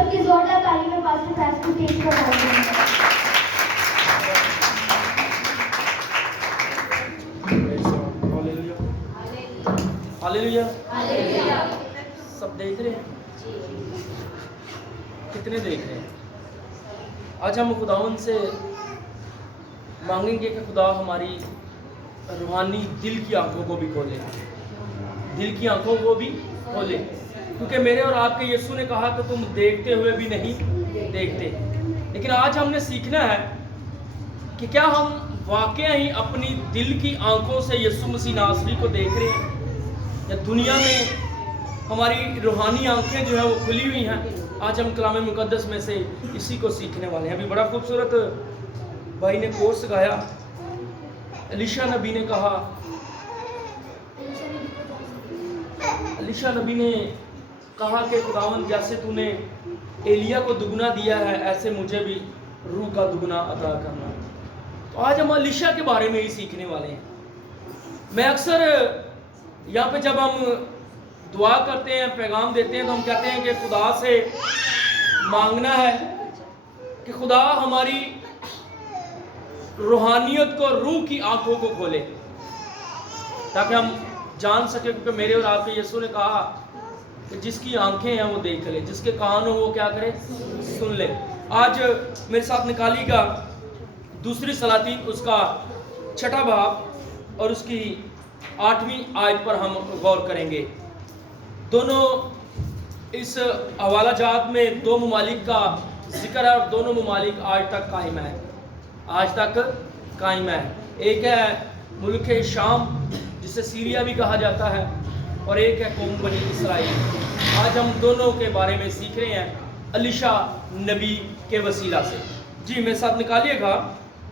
سب کی زوردار تعلیم میں پاسٹر فیض کو پیش کرواتے ہیں۔ ہاللیلویا۔ سب دیکھ رہے ہیں؟ کتنے دیکھ رہے ہیں؟ آج ہم خداوند سے مانگیں گے کہ خدا ہماری روحانی دل کی آنکھوں کو بھی کھولے، دل کی آنکھوں کو بھی کھولے، کیونکہ میرے اور آپ کے یسوع نے کہا کہ تم دیکھتے ہوئے بھی نہیں دیکھتے۔ لیکن آج ہم نے سیکھنا ہے کہ کیا ہم واقعہ ہی اپنی دل کی آنکھوں سے یسوع مسیح ناصری کو دیکھ رہے ہیں، یا دنیا میں ہماری روحانی آنکھیں جو ہے وہ کھلی ہوئی ہیں۔ آج ہم کلام مقدس میں سے اسی کو سیکھنے والے ہیں۔ ابھی بڑا خوبصورت بھائی نے کورس گایا، الیشا نبی نے کہا، الیشا نبی نے کہا کہ خداوند جیسے تو نے ایلیا کو دگنا دیا ہے، ایسے مجھے بھی روح کا دگنا عطا کرنا۔ تو آج ہم الیشا کے بارے میں ہی سیکھنے والے ہیں۔ میں اکثر یہاں پہ جب ہم دعا کرتے ہیں، پیغام دیتے ہیں، تو ہم کہتے ہیں کہ خدا سے مانگنا ہے کہ خدا ہماری روحانیت کو، روح کی آنکھوں کو کھولے، تاکہ ہم جان سکیں، کیونکہ میرے اور آپ کے یسوع نے کہا کہ جس کی آنکھیں ہیں وہ دیکھ لے، جس کے کان ہو وہ کیا کرے، سن لے۔ آج میرے ساتھ نکالی گا دوسری سلاطین اس کا 6واں باب اور اس کی 8ویں آیت پر ہم غور کریں گے۔ دونوں اس حوالہ جات میں دو ممالک کا ذکر ہے، اور دونوں ممالک آج تک قائم ہے، آج تک قائم ہے۔ ایک ہے ملک شام جسے سیریا بھی کہا جاتا ہے، اور ایک ہے قوم بنی اسرائیل۔ آج ہم دونوں کے بارے میں سیکھ رہے ہیں الیشا نبی کے وسیلہ سے۔ جی میرے ساتھ نکالیے گا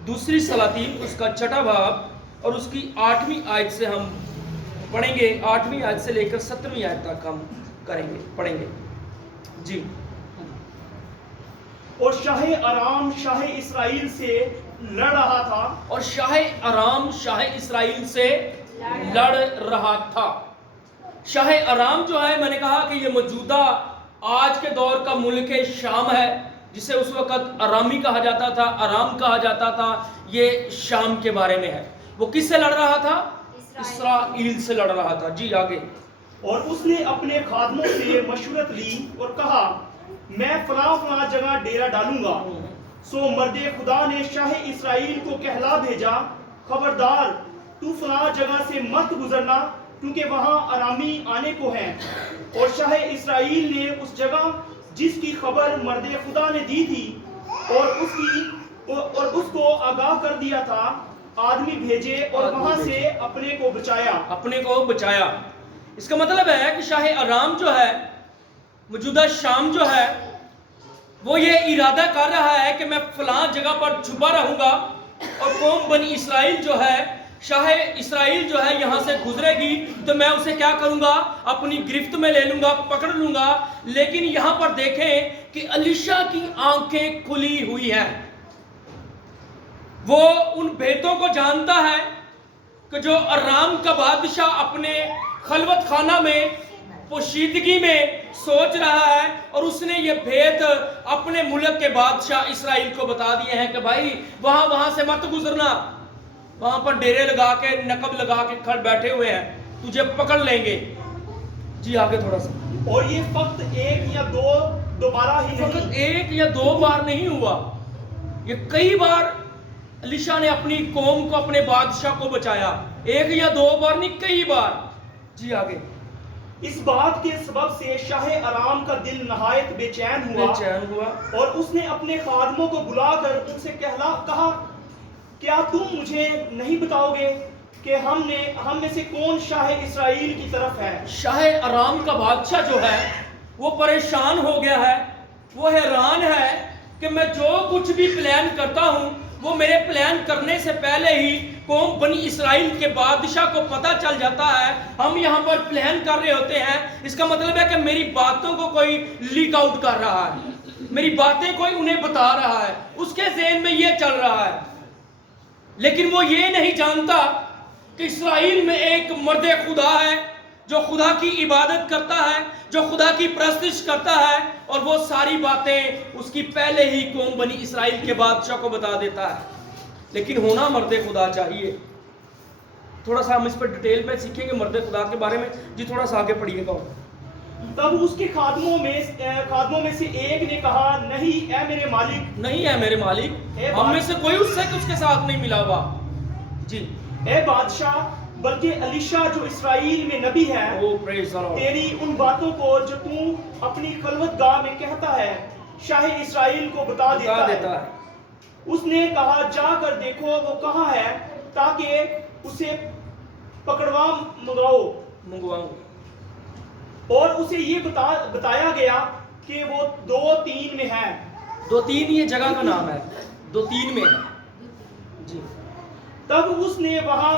دوسری سلاطین اس کا 6واں باب اور اس کی 8ویں آیت سے ہم پڑھیں گے، 8ویں آیت سے لے کر 7ویں آیت تک ہم پڑھیں گے۔ جی۔ اور شاہ ارام شاہ اسرائیل سے لڑ رہا تھا، اور شاہ ارام شاہ اسرائیل سے لڑ رہا تھا۔ شاہ ارام جو ہے، میں نے کہا کہ یہ موجودہ آج کے دور کا ملک شام ہے، جسے اس وقت ارامی کہا جاتا تھا، ارام کہا جاتا تھا۔ یہ شام کے بارے میں ہے۔ وہ کس سے لڑ رہا تھا؟ اسرائیل سے لڑ رہا تھا۔ جی آگے۔ اور اس نے اپنے خادموں سے مشورت لی اور کہا میں فلاں فلاں جگہ ڈیرا ڈالوں گا۔ سو مرد خدا نے شاہ اسرائیل کو کہلا بھیجا، خبردار تو فلاں جگہ سے مت گزرنا، کیونکہ وہاں ارامی آنے کو ہیں۔ اور شاہ اسرائیل نے اس جگہ جس کی خبر مرد خدا نے دی تھی اور اس کو آگاہ کر دیا تھا، آدمی بھیجے اور وہاں سے اپنے کو بچایا۔ اس کا مطلب ہے کہ شاہ ارام جو ہے، موجودہ شام جو ہے، وہ یہ ارادہ کر رہا ہے کہ میں فلاں جگہ پر چھپا رہوں گا، اور قوم بنی اسرائیل جو ہے، شاہ اسرائیل جو ہے یہاں سے گزرے گی تو میں اسے کیا کروں گا، اپنی گرفت میں لے لوں گا، پکڑ لوں گا۔ لیکن یہاں پر دیکھیں کہ الیشا کی آنکھیں کھلی ہوئی ہیں۔ وہ ان بھیتوں کو جانتا ہے کہ جو ارام کا بادشاہ اپنے خلوت خانہ میں پوشیدگی میں سوچ رہا ہے، اور اس نے یہ بھید اپنے ملک کے بادشاہ اسرائیل کو بتا دیے ہیں کہ بھائی وہاں سے مت گزرنا، وہاں پر ڈیرے لگا کے، نقب لگا کے کھڑ بیٹھے ہوئے ہیں، تجھے پکڑ لیں گے۔ جی آگے تھوڑا سا۔ اور یہ فقط ایک یا دوبارہ ہی فقط نہیں، ایک یا دو بار نہیں ہوا، یہ کئی بار الیشا نے اپنی قوم کو، اپنے بادشاہ کو بچایا۔ ایک یا دو بار نہیں، کئی بار۔ جی آگے۔ اس بات کے سبب سے شاہ ارام کا دل نہایت بے چین ہوا، اور اس نے اپنے خادموں کو بلا کر ان سے کہا کیا تم مجھے نہیں بتاؤ گے کہ ہم میں سے کون شاہ اسرائیل کی طرف ہے؟ شاہ ارام کا بادشاہ جو ہے وہ پریشان ہو گیا ہے، وہ حیران ہے کہ میں جو کچھ بھی پلان کرتا ہوں وہ میرے پلان کرنے سے پہلے ہی قوم بنی اسرائیل کے بادشاہ کو پتہ چل جاتا ہے۔ ہم یہاں پر پلان کر رہے ہوتے ہیں، اس کا مطلب ہے کہ میری باتوں کو کوئی لیک آؤٹ کر رہا ہے، میری باتیں کوئی انہیں بتا رہا ہے، اس کے ذہن میں یہ چل رہا ہے۔ لیکن وہ یہ نہیں جانتا کہ اسرائیل میں ایک مرد خدا ہے جو خدا کی عبادت کرتا ہے, جو خدا کی پرستش کرتا ہے, اور وہ ساری باتیں اس کی پہلے ہی قوم بنی اسرائیل کے بادشاہ کو بتا دیتا ہے. لیکن ہونا مرد خدا چاہیے. تھوڑا سا ہم اس پر ڈیٹیل میں سیکھیں گے مرد خدا کے بارے میں. جی تھوڑا سا آگے پڑھیے گا. تب اس کے خادموں میں سے ایک نے کہا, نہیں اے میرے مالک, نہیں ہے میرے مالک, ہم میں سے کوئی اس کے ساتھ نہیں ملا ہوا. جی اے بادشاہ, بلکہ الیشا جو اسرائیل میں نبی ہے, تیری ان باتوں کو جو تو اپنی خلوت گاہ میں کہتا ہے شاہ اسرائیل کو بتا دیتا ہے. اس نے کہا, جا کر دیکھو وہ کہاں ہے, تاکہ اسے پکڑوا منگواؤں. اور اسے یہ بتایا گیا کہ وہ 2-3 میں ہے. 2-3 یہ جگہ کا نام ہے, 2-3 میں ہے. جی تب اس نے وہاں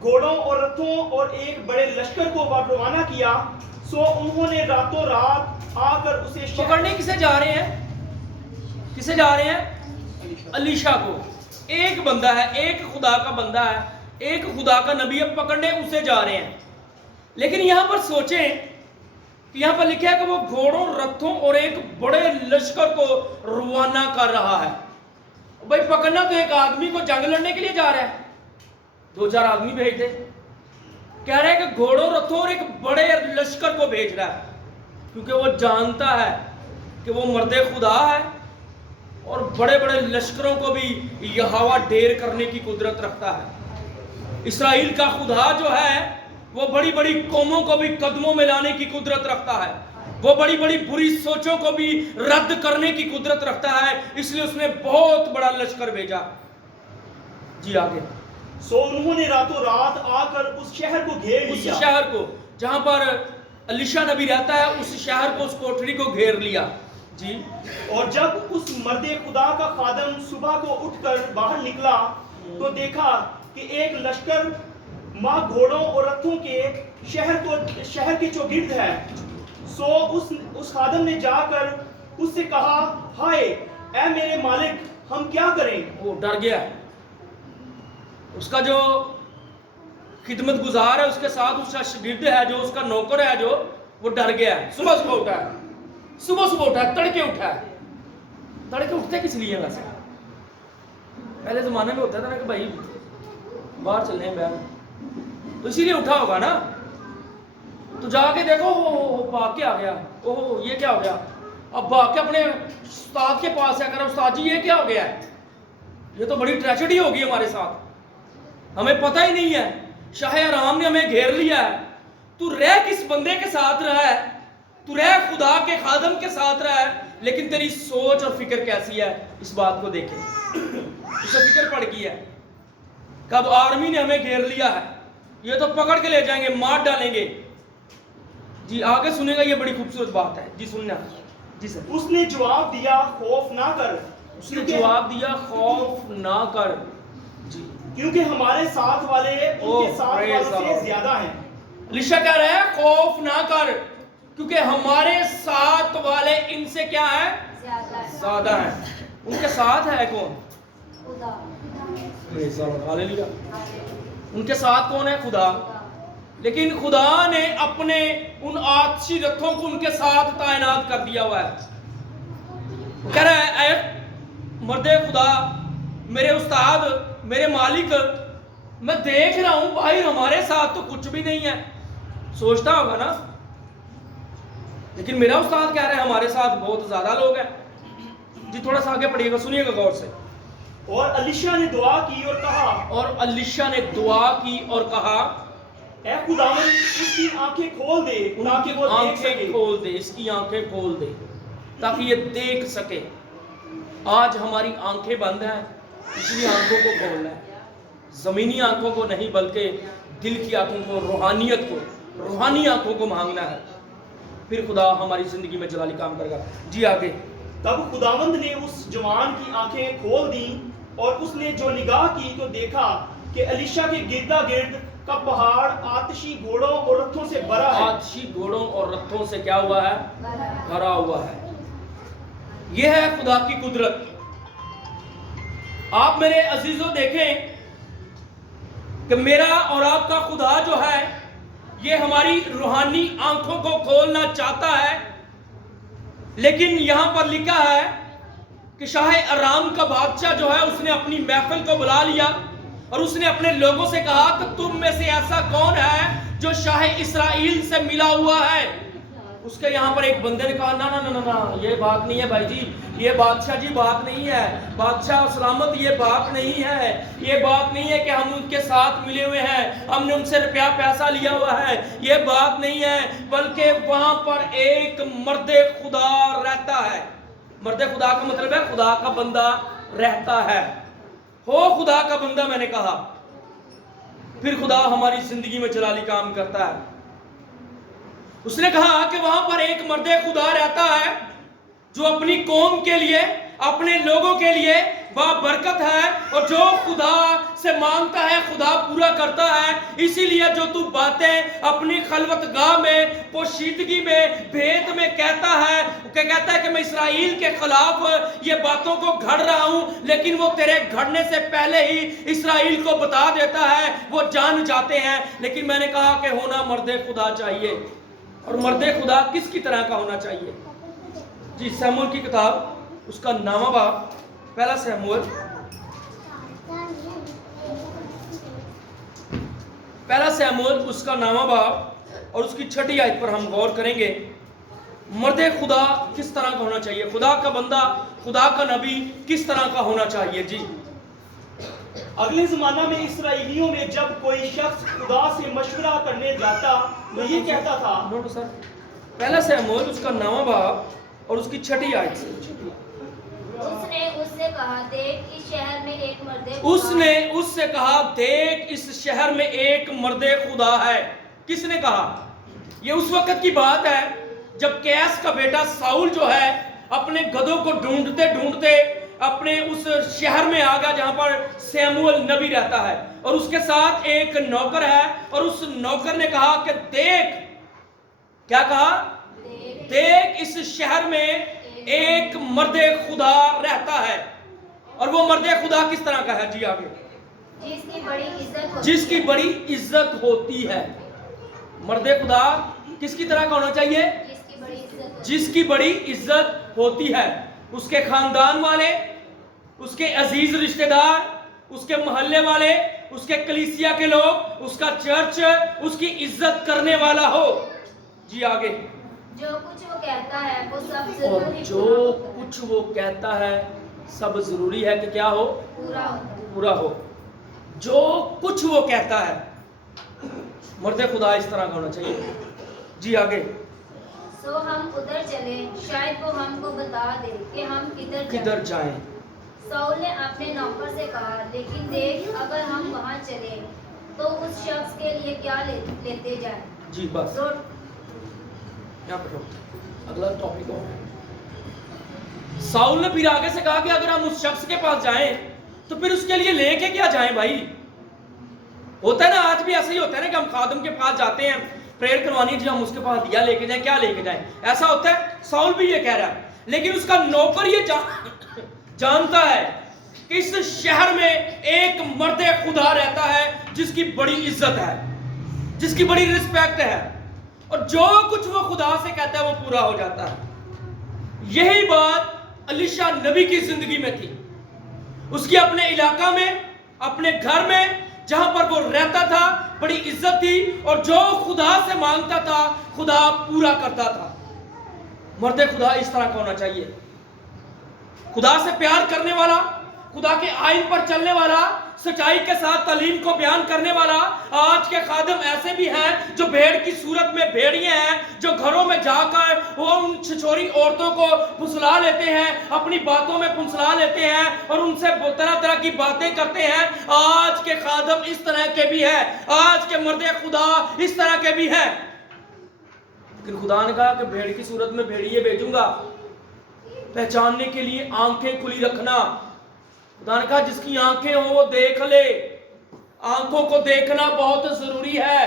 گھوڑوں اور رتھوں اور ایک بڑے لشکر کو روانہ کیا. سو انہوں نے راتوں رات آ کر اسے پکڑنے کسے جا رہے ہیں؟ کسے جا رہے ہیں؟ الیشا کو. ایک بندہ ہے, ایک خدا کا بندہ ہے, ایک خدا کا نبی ہے, پکڑنے اسے جا رہے ہیں. لیکن یہاں پر سوچیں, یہاں پر لکھا ہے کہ وہ گھوڑوں, رتھوں اور ایک بڑے لشکر کو روانہ کر رہا ہے. بھائی پکڑنا تو ایک آدمی کو جنگ لڑنے کے لیے جا رہا ہے, 2-4 آدمی بھیج دے. کہہ رہے ہیں کہ گھوڑوں, رتھوں اور ایک بڑے لشکر کو بھیج رہا ہے, کیونکہ وہ جانتا ہے کہ وہ مرد خدا ہے اور بڑے بڑے لشکروں کو بھی یہوہ ڈھیر کرنے کی قدرت رکھتا ہے. اسرائیل کا خدا جو ہے وہ بڑی بڑی قوموں کو بھی قدموں میں لانے کی قدرت رکھتا ہے. وہ بڑی بڑی بری سوچوں کو بھی رد کرنے کی قدرت رکھتا ہے. اس لیے اس نے بہت بڑا لشکر بھیجا. جی آگے. سو انہوں نے راتوں رات آ کر اس شہر کو گھیر لیا. اس شہر کو جہاں پر الیشا نبی رہتا ہے, اس شہر کو, اس کوٹھری کو گھیر لیا. جی. اور جب اس مرد خدا کا خادم صبح کو اٹھ کر باہر نکلا تو دیکھا کہ ایک لشکر ماں گھوڑوں اور رتھوں کے شہر کے چوگرد ہے. سو اس خادم نے جا کر اس سے کہا, ہائے اے میرے مالک, ہم کیا کریں؟ وہ ڈر گیا. اس کا جو خدمت گزار ہے, اس کے ساتھ اس کا شاگرد ہے, جو اس کا نوکر ہے, جو وہ ڈر گیا ہے. صبح اٹھا ہے, صبح اٹھا ہے, تڑکے اٹھا ہے. تڑکے اٹھتے کس لیے ویسے؟ پہلے زمانے میں ہوتا تھا نا کہ بھائی باہر چلنے ہیں بیان, تو اسی لیے اٹھا ہوگا نا. تو جا کے دیکھو وہ بھاگ کے آ گیا, اوہ یہ کیا ہو گیا. اب بھاگ کے اپنے استاد کے پاس ہے, کہا استاد جی یہ کیا ہو گیا ہے, یہ تو بڑی ٹریجڈی ہوگی ہمارے ساتھ, ہمیں پتہ ہی نہیں ہے, شاہ آرام نے ہمیں گھیر لیا ہے. تو رہ کس بندے کے ساتھ رہا ہے, تو رہ خدا کے خادم کے ساتھ رہا ہے, لیکن تیری سوچ اور فکر کیسی ہے, اس بات کو دیکھیں. اسے فکر پڑ گئی ہے کہ اب آرمی نے ہمیں گھیر لیا ہے, یہ تو پکڑ کے لے جائیں گے, مار ڈالیں گے. جی آگے سنیں گا, یہ بڑی خوبصورت بات ہے. جی سننا. جی سر. اس نے جواب دیا, خوف نہ کر. اس نے جواب دیا, خوف نہ کر. جی کیونکہ ہمارے ساتھ والے ان کے ساتھ والوں سے زیادہ ہیں. الیشا کہہ رہا ہے خوف نہ کر, کیونکہ ہمارے ساتھ والے ان سے کیا ہے, زیادہ ہیں. ان کے ساتھ ہے کون؟ خدا. ہاللیلویا. ان کے ساتھ کون ہے؟ خدا. لیکن خدا نے اپنے ان آتشی رتھوں کو ان کے ساتھ تعینات کر دیا ہوا ہے. کہہ رہا ہے اے مرد خدا, میرے استاد, میرے مالک, میں دیکھ رہا ہوں بھائی ہمارے ساتھ تو کچھ بھی نہیں ہے. سوچتا ہوگا نا, لیکن میرا استاد کہہ رہا ہے ہمارے ساتھ بہت زیادہ لوگ ہیں. جی تھوڑا سا آگے پڑھیے گا, سنیے گا غور سے. اور الیشا نے دعا کی اور کہا, اور الیشا نے دعا کی اور کہا, اے خداوند اس کی آنکھیں کھول دے تاکہ وہ دیکھ سکے. آنکھیں کھول دے, اس کی آنکھیں کھول دے تاکہ یہ دیکھ سکے. آج ہماری آنکھیں بند ہیں, اس لیے آنکھوں کو کھولنا ہے. زمینی آنکھوں کو نہیں, بلکہ دل کی آنکھوں کو, روحانیت کو, روحانی آنکھوں کو مانگنا ہے. پھر خدا ہماری زندگی میں جلالی کام کرے گا. جی آگے. تب خداوند نے اس جوان کی آنکھیں کھول دیں, اور اس نے جو نگاہ کی تو دیکھا کہ الیشا کے گردا گرد کا پہاڑ آتشی گھوڑوں اور رتھوں سے بھرا ہے. آتشی گھوڑوں اور رتھوں سے کیا ہوا ہے؟ بھرا ہوا ہے. یہ ہے خدا کی قدرت. آپ میرے عزیزوں دیکھیں کہ میرا اور آپ کا خدا جو ہے یہ ہماری روحانی آنکھوں کو کھولنا چاہتا ہے، لیکن یہاں پر لکھا ہے کہ شاہ ارام کا بادشاہ جو ہے اس نے اپنی محفل کو بلا لیا اور اس نے اپنے لوگوں سے کہا کہ تم میں سے ایسا کون ہے جو شاہ اسرائیل سے ملا ہوا ہے؟ اس کے یہاں پر ایک بندے نے کہا نا نا نا نا یہ بات نہیں ہے بھائی جی، یہ بادشاہ جی بات نہیں ہے، بادشاہ سلامت یہ بات نہیں ہے، یہ بات نہیں ہے کہ ہم ان کے ساتھ ملے ہوئے ہیں، ہم نے ان سے روپیہ پیسہ لیا ہوا ہے، یہ بات نہیں ہے، بلکہ وہاں پر ایک مرد خدا رہتا ہے۔ مرد خدا کا مطلب ہے خدا کا بندہ رہتا ہے۔ ہو خدا کا بندہ، میں نے کہا پھر خدا ہماری زندگی میں جلالی کام کرتا ہے۔ اس نے کہا کہ وہاں پر ایک مرد خدا رہتا ہے جو اپنی قوم کے لیے، اپنے لوگوں کے لیے بابرکت ہے، اور جو خدا سے مانگتا ہے خدا پورا کرتا ہے۔ اسی لیے جو تو باتیں اپنی خلوت گاہ میں، پوشیدگی میں، بھید میں کہتا ہے کہ میں اسرائیل کے خلاف یہ باتوں کو گھڑ رہا ہوں، لیکن وہ تیرے گھڑنے سے پہلے ہی اسرائیل کو بتا دیتا ہے، وہ جان جاتے ہیں۔ لیکن میں نے کہا کہ ہونا مرد خدا چاہیے، اور مرد خدا کس کی طرح کا ہونا چاہیے؟ جی سیموئیل کی کتاب، اس کا نامہ باب، پہلا سیموئیل اس کا نامہ باب اور اس کی 6 آیت پر ہم غور کریں گے۔ مرد خدا کس طرح کا ہونا چاہیے؟ خدا کا بندہ، خدا کا نبی کس طرح کا ہونا چاہیے؟ جی اگلے زمانہ میں اسرائیلیوں میں جب کوئی شخص خدا سے مشورہ کرنے جاتا وہ یہ کہتا تھا، نوٹ سر، پہلا سیموئیل اس کا نامہ باب اور اس کی 6 آیت سے۔ اس نے اس سے کہا دیکھ اس شہر میں ایک مرد خدا اس نے اس سے کہا دیکھ اس شہر میں ایک مرد خدا ہے۔ کس نے کہا؟ یہ اس وقت کی بات ہے جب قیس کا بیٹا ساؤل جو ہے اپنے گدھوں کو ڈھونڈتے ڈھونڈتے اپنے اس شہر میں آ گیا جہاں پر سیموئیل نبی رہتا ہے، اور اس کے ساتھ ایک نوکر ہے، اور اس نوکر نے کہا کہ دیکھ، کیا کہا؟ دیکھ اس شہر میں ایک مرد خدا رہتا ہے۔ اور وہ مرد خدا کس طرح کا ہے؟ جی آگے، جس کی بڑی عزت ہوتی ہے۔ مرد خدا کس کی طرح کا ہونا چاہیے؟ جس کی بڑی عزت ہوتی ہے۔ اس کے خاندان والے، اس کے عزیز رشتہ دار، اس کے محلے والے، اس کے کلیسیا کے لوگ، اس کا چرچ اس کی عزت کرنے والا ہو۔ جی آگے، جو کچھ وہ کہتا ہے وہ سب اور ضروری جو کچھ وہ کہتا ہے سب ضروری ہے کہ کیا ہو؟ پورا ہو۔ جو کچھ وہ کہتا ہے، مرد خدا اس طرح کا ہونا چاہیے۔ جی آگے، سو ہم ادھر چلے، شاید وہ ہم کو بتا دے کہ ہم کدھر جائیں۔ ساؤل نے اپنے نوکر سے کہا لیکن دیکھ اگر ہم وہاں چلے تو اس شخص کے لیے کیا لیتے جائیں؟ جی بس یہاں پر اگلا ٹاپک ہو۔ ساؤل نے پھر آگے سے کہا کہ اگر ہم اس شخص کے پاس جائیں تو پھر اس کے لیے لے کے کیا جائیں بھائی؟ ہوتا ہے نا، آج بھی ایسا ہی ہوتا ہے نا کہ ہم خادم کے پاس جاتے ہیں، پریئر کروانی، جی ہم اس کے پاس دیا لے کے جائیں، کیا لے کے جائیں؟ ایسا ہوتا ہے۔ ساؤل بھی یہ کہہ رہا ہے، لیکن اس کا نوکر یہ جانتا ہے کہ اس شہر میں ایک مرد خدا رہتا ہے جس کی بڑی عزت ہے، جس کی بڑی رسپیکٹ ہے، اور جو کچھ وہ خدا سے کہتا ہے وہ پورا ہو جاتا ہے۔ یہی بات الیشا نبی کی زندگی میں تھی۔ اس کی اپنے علاقہ میں، اپنے گھر میں جہاں پر وہ رہتا تھا بڑی عزت تھی، اور جو خدا سے مانگتا تھا خدا پورا کرتا تھا۔ مرد خدا اس طرح کا ہونا چاہیے، خدا سے پیار کرنے والا، خدا کے آئین پر چلنے والا، سچائی کے ساتھ تعلیم کو بیان کرنے والا۔ آج کے خادم ایسے بھی ہیں جو بھیڑ کی صورت میں بھیڑیے ہیں، جو گھروں میں جا کر وہ ان چھچوری عورتوں کو پھسلا لیتے ہیں، اپنی باتوں میں پھسلا لیتے ہیں اور ان سے طرح طرح کی باتیں کرتے ہیں۔ آج کے خادم اس طرح کے بھی ہیں، آج کے مرد خدا اس طرح کے بھی ہیں۔ لیکن خدا نے کہا کہ بھیڑ کی صورت میں بھیڑیے بھیجوں گا، پہچاننے کے لیے آنکھیں کھلی رکھنا۔ خدا نے کہا جس کی آنکھیں ہوں وہ دیکھ لے۔ آنکھوں کو دیکھنا بہت ضروری ہے۔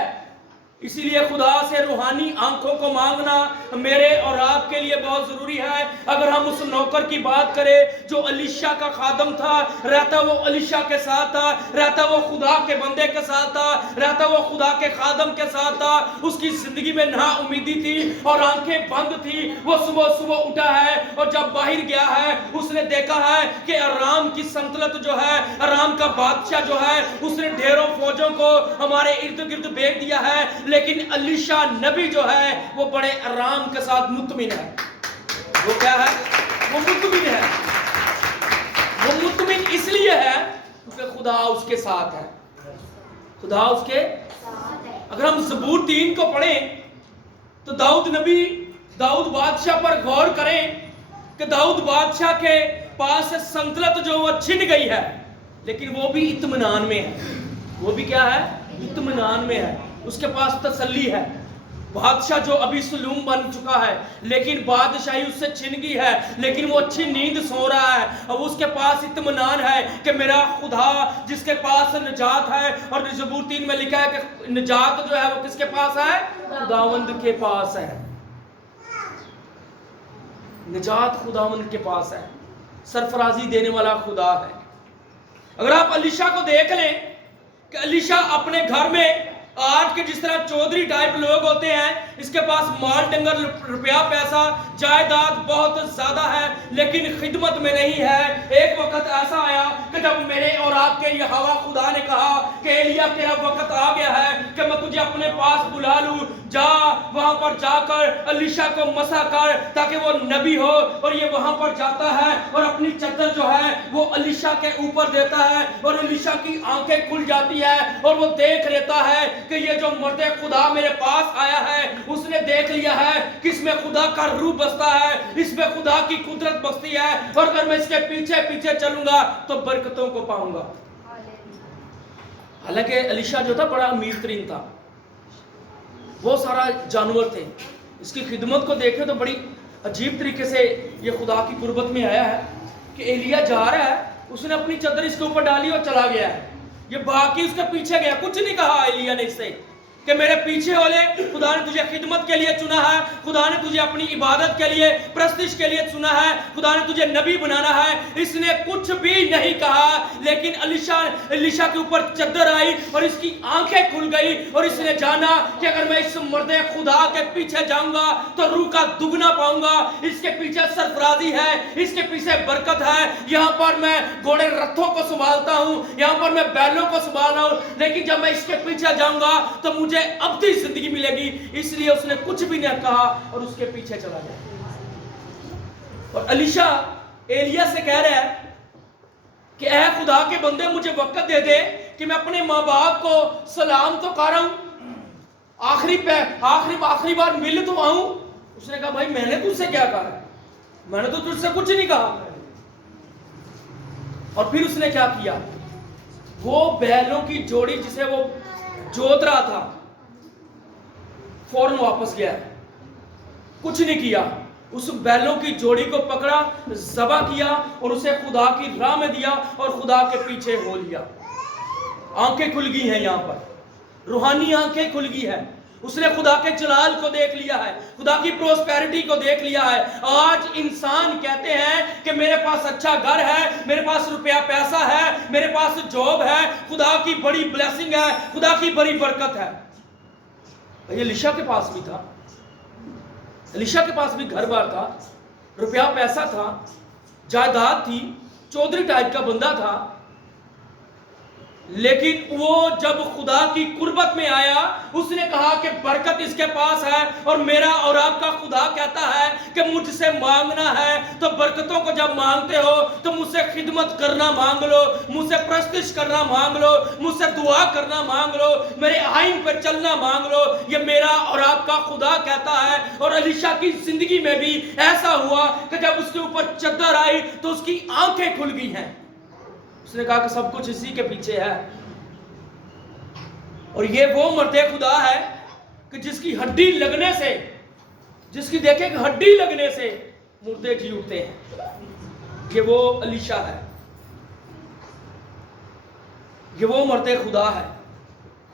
اسی لیے خدا سے روحانی آنکھوں کو مانگنا میرے اور آپ کے لیے بہت ضروری ہے۔ اگر ہم اس نوکر کی بات کریں جو الیشا کا خادم تھا، رہتا وہ الیشا کے ساتھ تھا، رہتا وہ خدا کے بندے کے ساتھ تھا، رہتا وہ خدا کے خادم کے ساتھ تھا، اس کی زندگی میں نا امیدی تھی اور آنکھیں بند تھی۔ وہ صبح صبح اٹھا ہے اور جب باہر گیا ہے اس نے دیکھا ہے کہ ارام کی سلطنت جو ہے، ارام کا بادشاہ جو ہے، اس نے ڈھیروں فوجوں کو ہمارے ارد گرد بھیج دیا ہے، لیکن الیشا نبی جو ہے وہ بڑے آرام کے ساتھ مطمئن ہے۔ وہ کیا ہے؟ وہ مطمئن ہے۔ وہ مطمئن اس لیے ہے کیونکہ خدا اس کے ساتھ ہے۔ خدا اس کے اگر ہم زبور 3 کو پڑھیں تو داؤد بادشاہ پر غور کریں کہ داؤد بادشاہ کے پاس سلطنت جو وہ چھن گئی ہے، لیکن وہ بھی اطمینان میں ہے۔ وہ بھی کیا ہے؟ اطمینان میں ہے۔ اس کے پاس تسلی ہے۔ بادشاہ جو ابھی سلوم بن چکا ہے لیکن بادشاہی اس سے چھن گئی ہے، لیکن وہ اچھی نیند سو رہا ہے اور اس کے پاس اطمینان ہے کہ میرا خدا جس کے پاس نجات ہے، اور زبور 3 میں لکھا ہے کہ نجات جو ہے وہ کس کے پاس ہے؟ خداوند کے پاس ہے۔ نجات خداوند کے پاس ہے۔ سرفرازی دینے والا خدا ہے۔ اگر آپ الیشا کو دیکھ لیں کہ الیشا اپنے گھر میں آج کے جس طرح چودھری ٹائپ لوگ ہوتے ہیں، اس کے پاس مال ڈنگر روپیہ پیسہ جائیداد بہت زیادہ ہے لیکن خدمت میں نہیں ہے۔ ایک وقت ایسا آیا کہ جب میرے اور آپ کے یہوہ خدا نے کہا کہ ایلیا تیرا وقت آ گیا ہے کہ میں تجھے اپنے پاس بلا لوں، جا وہاں پر جا کر الیشا کو مسا کر تاکہ وہ نبی ہو۔ اور یہ وہاں پر جاتا ہے اور اپنی چادر جو ہے وہ الیشا کے اوپر دیتا ہے اور الیشا کی آنکھیں کھل جاتی ہے اور وہ دیکھ لیتا ہے کہ یہ جو مرد خدا میرے پاس آیا ہے اس نے دیکھ لیا ہے کہ اس میں خدا کا روح بستا ہے، اس میں خدا کی قدرت بستی ہے، اور اگر میں اس کے پیچھے پیچھے چلوں گا تو برکتوں کو پاؤں گا۔ حالانکہ الیشا جو تھا بڑا امیر ترین تھا، بہت سارا جانور تھے، اس کی خدمت کو دیکھیں تو بڑی عجیب طریقے سے یہ خدا کی قربت میں آیا ہے کہ ایلیا جا رہا ہے، اس نے اپنی چادر اس کے اوپر ڈالی اور چلا گیا ہے، یہ باقی اس کے پیچھے گیا، کچھ نہیں کہا ایلیا نے اس سے کہ میرے پیچھے ہو لے، خدا نے تجھے خدمت کے لیے چنا ہے، خدا نے تجھے اپنی عبادت کے لیے پرستش کے لیے چنا ہے، خدا نے تجھے نبی بنانا ہے۔ اس نے کچھ بھی نہیں کہا، لیکن الیشا کے اوپر چادر آئی اور اس کی آنکھیں کھل گئی اور اس نے جانا کہ اگر میں اس مرد خدا کے پیچھے جاؤں گا تو روح کا دگنا پاؤں گا، اس کے پیچھے سرفرازی ہے، اس کے پیچھے برکت ہے۔ یہاں پر میں گھوڑے رتھوں کو سنبھالتا ہوں، یہاں پر میں بیلوں کو سنبھال رہا ہوں، لیکن جب میں اس کے پیچھے جاؤں گا تو مجھے ابدی زندگی ملے گی۔ اس لیے اس نے کچھ بھی نہ کہا اور اس کے پیچھے چلا گیا۔ اور الیشا ایلیا سے کہہ رہا ہے کہ اے خدا کے بندے مجھے وقت دے دے کہ میں اپنے ماں باپ کو سلام تو کر رہا ہوں، آخری بار مل تو آؤں۔ اس نے کہا بھائی میں نے تجھ سے کیا کہا ہے، میں نے تو تجھ سے کچھ نہیں کہا۔ اور پھر اس نے کیا کیا، وہ بیلوں کی جوڑی جسے وہ جوت رہا تھا فوراً واپس گیا، کچھ نہیں کیا، اس بیلوں کی جوڑی کو پکڑا، ذبح کیا اور اسے خدا کی راہ میں دیا اور خدا کے پیچھے ہو لیا۔ آنکھیں کھل گئی ہیں، یہاں پر روحانی آنکھیں کھل گئی ہیں۔ اس نے خدا کے جلال کو دیکھ لیا ہے، خدا کی پروسپیرٹی کو دیکھ لیا ہے۔ آج انسان کہتے ہیں کہ میرے پاس اچھا گھر ہے، میرے پاس روپیہ پیسہ ہے، میرے پاس جاب ہے، خدا کی بڑی بلیسنگ ہے، خدا کی بڑی برکت ہے۔ یہ الیشا کے پاس بھی تھا، الیشا کے پاس بھی گھر بار تھا، روپیہ پیسہ تھا، جائیداد تھی، چودھری ٹائپ کا بندہ تھا، لیکن وہ جب خدا کی قربت میں آیا اس نے کہا کہ برکت اس کے پاس ہے، اور میرا اور آپ کا خدا کہتا ہے کہ مجھ سے مانگنا ہے تو برکتوں کو جب مانگتے ہو تو مجھ سے خدمت کرنا مانگ لو، مجھ سے پرستش کرنا مانگ لو، مجھ سے دعا کرنا مانگ لو، میرے آئین پر چلنا مانگ لو، یہ میرا اور آپ کا خدا کہتا ہے۔ اور الیشا کی زندگی میں بھی ایسا ہوا کہ جب اس کے اوپر چادر آئی تو اس کی آنکھیں کھل گئی ہیں۔ اس نے کہا کہ سب کچھ اسی کے پیچھے ہے، اور یہ وہ مرد خدا ہے کہ جس کی ہڈی لگنے سے، جس کی دیکھیں کہ ہڈی لگنے سے مردے جی اٹھتے ہیں، یہ وہ الیشا ہے، یہ وہ مرد خدا ہے۔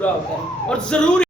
پورا ہوتا ہے اور ضروری